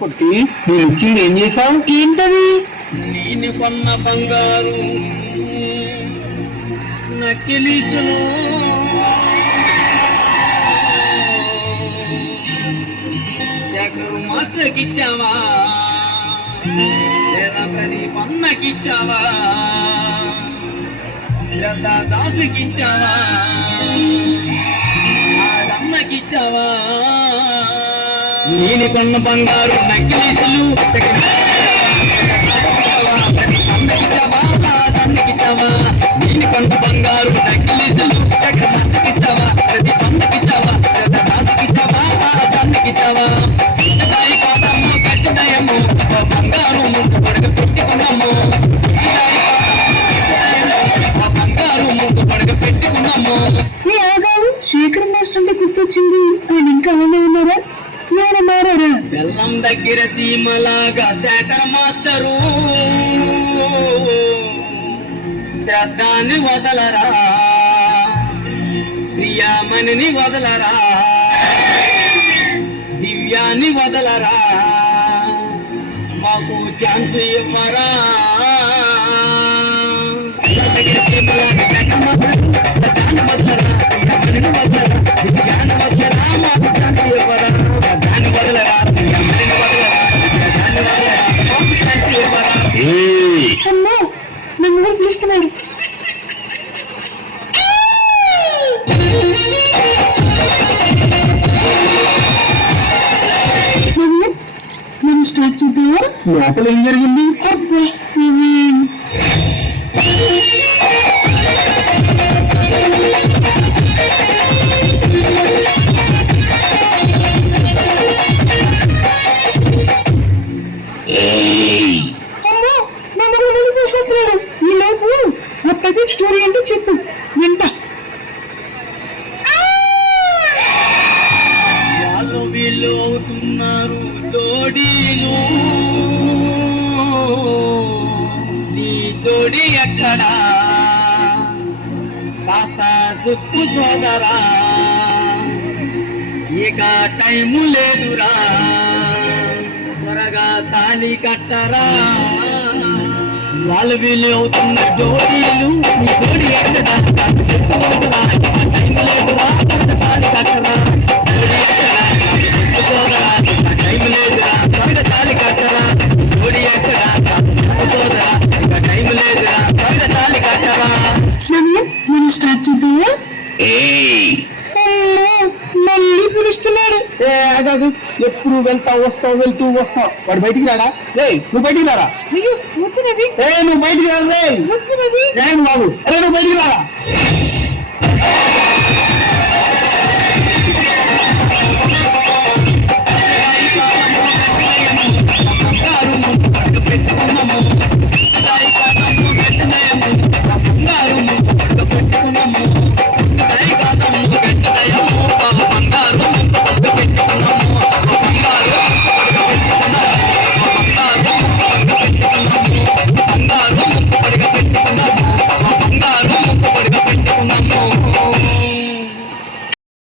పొట్టి నేను ఇచ్చింది ఏం చేశావు? ఏంటది? నేను కొన్న బంగారు నకిలీసులు శేఖరు మాస్టర్కి ఇచ్చావా లేదా ప్రదీప్ అన్నకి ఇచ్చావా లేదా దాసుకి ఇచ్చావా అన్నకి ఇచ్చావా? నేను కొన్న బంగారు నకిలీసులు నేను కొంత బంగారు నకిలీసులు చక్రమస్తకిచ్చావా ప్రతి పందకిచ్చావా రాసుకిచ్చావా దాన్నికిచ్చావా కాదమ్మో కట్టినయము బంగారు ముక్కు పడక పెట్టుకున్నాము బంగారు ముక్కు పడక పెట్టుకున్నాము. శేఖర్ మాస్టర్ అంటే గుర్తొచ్చింది. ఆయన ఇంకా అలానే ఉన్నారా? మారారా? బెల్లం దగ్గర సీమలాగా శేఖర్ మాస్టరు శ్రద్ధాన్ని వదలరా ప్రియామణిని వదలరా దివ్యాన్ని వదలరా మాకు ఛాన్స్ ఇవ్వరా? అమ్మా నన్ను పిలుస్తున్నాడు. మనం స్టార్ట్ చేద్దామా? లోపల ఏం జరిగింది? అబ్బా ఈ లోపు ఆ ప్రదీప్ స్టోరీ అంటే చెప్పు వింటా. వాళ్ళు వీళ్ళు అవుతున్నారు జోడీలు నీ జోడి ఎక్కడా కాస్త సుక్కు సోదరా ఇక టైము లేదురా త్వరగా తాళి కట్టరా. వాళ్ళు వీళ్ళు అవుతున్న జోడీలు నీ జోడి ఎక్కడా టైం లేదురా తాళి కట్టరా టైం లేదురా త్వరగా తాళి కట్టరా జోడి ఎక్కడా టైం లేదురా త్వరగా తాళి కట్టరా. మనం స్టార్ట్ చేద్దామా? మళ్ళీ పిలుస్తున్నాడు. ఎప్పుడు వస్తావు వెళ్తూ వస్తావు. వాడు బయటికి రాడా? నువ్వు బయటికి రారా? అయ్యో వద్దు రవి. నువ్వు బయటికి రాదు వద్దు రవి. బాబు నువ్వు బయటికి రారా?